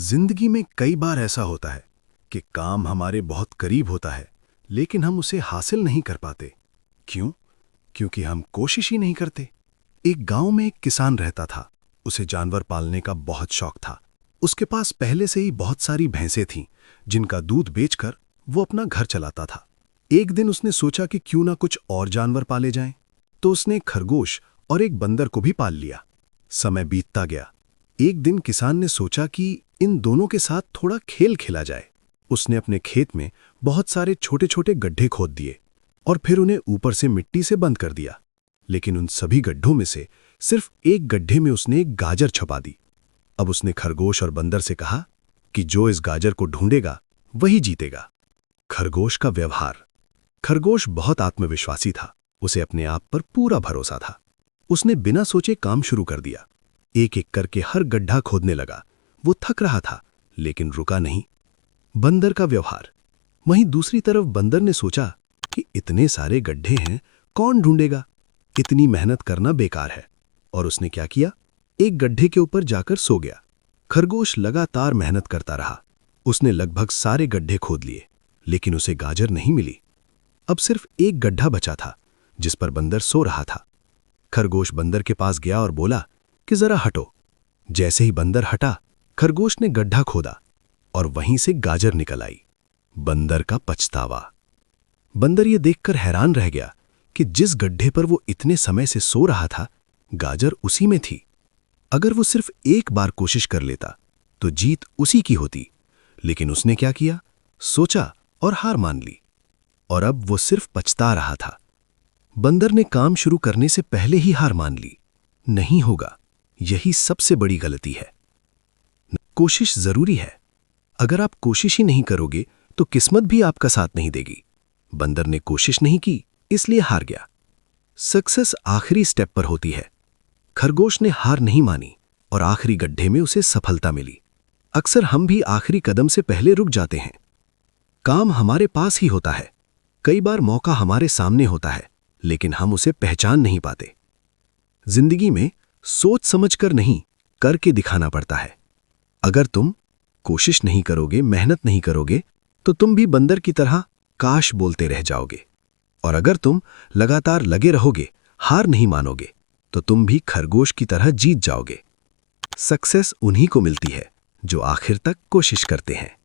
जिंदगी में कई बार ऐसा होता है कि काम हमारे बहुत करीब होता है, लेकिन हम उसे हासिल नहीं कर पाते। क्यों? क्योंकि हम कोशिश ही नहीं करते। एक गांव में एक किसान रहता था। उसे जानवर पालने का बहुत शौक था। उसके पास पहले से ही बहुत सारी भैंसें थीं, जिनका दूध बेचकर वो अपना घर चलाता था। एक दिन उसने सोचा कि क्यों ना कुछ और जानवर पाले जाएं। तो उसने एक खरगोश और एक बंदर को भी पाल लिया। समय बीतता गया। एक दिन किसान ने सोचा कि इन दोनों के साथ थोड़ा खेल खेला जाए। उसने अपने खेत में बहुत सारे छोटे छोटे गड्ढे खोद दिए और फिर उन्हें ऊपर से मिट्टी से बंद कर दिया। लेकिन उन सभी गड्ढों में से सिर्फ एक गड्ढे में उसने एक गाजर छुपा दी। अब उसने खरगोश और बंदर से कहा कि जो इस गाजर को ढूंढेगा वही जीतेगा। खरगोश का व्यवहार। खरगोश बहुत आत्मविश्वासी था। उसे अपने आप पर पूरा भरोसा था। उसने बिना सोचे काम शुरू कर दिया। एक एक करके हर गड्ढा खोदने लगा। वो थक रहा था, लेकिन रुका नहीं। बंदर का व्यवहार। वहीं दूसरी तरफ बंदर ने सोचा कि इतने सारे गड्ढे हैं, कौन ढूंढेगा? इतनी मेहनत करना बेकार है। और उसने क्या किया? एक गड्ढे के ऊपर जाकर सो गया। खरगोश लगातार मेहनत करता रहा। उसने लगभग सारे गड्ढे खोद लिए, लेकिन उसे गाजर नहीं मिली। अब सिर्फ एक गड्ढा बचा था, जिस पर बंदर सो रहा था। खरगोश बंदर के पास गया और बोला कि जरा हटो। जैसे ही बंदर हटा, खरगोश ने गड्ढा खोदा और वहीं से गाजर निकल आई। बंदर का पछतावा। बंदर ये देखकर हैरान रह गया कि जिस गड्ढे पर वो इतने समय से सो रहा था, गाजर उसी में थी। अगर वो सिर्फ एक बार कोशिश कर लेता तो जीत उसी की होती। लेकिन उसने क्या किया? सोचा और हार मान ली। और अब वो सिर्फ पछता रहा था। बंदर ने काम शुरू करने से पहले ही हार मान ली। नहीं होगा, यही सबसे बड़ी गलती है। कोशिश जरूरी है। अगर आप कोशिश ही नहीं करोगे तो किस्मत भी आपका साथ नहीं देगी। बंदर ने कोशिश नहीं की, इसलिए हार गया। सक्सेस आखिरी स्टेप पर होती है। खरगोश ने हार नहीं मानी और आखिरी गड्ढे में उसे सफलता मिली। अक्सर हम भी आखिरी कदम से पहले रुक जाते हैं। काम हमारे पास ही होता है। कई बार मौका हमारे सामने होता है, लेकिन हम उसे पहचान नहीं पाते। जिंदगी में सोच समझकर नहीं, करके दिखाना पड़ता है। अगर तुम कोशिश नहीं करोगे, मेहनत नहीं करोगे, तो तुम भी बंदर की तरह काश बोलते रह जाओगे। और अगर तुम लगातार लगे रहोगे, हार नहीं मानोगे, तो तुम भी खरगोश की तरह जीत जाओगे। सक्सेस उन्हीं को मिलती है जो आखिर तक कोशिश करते हैं।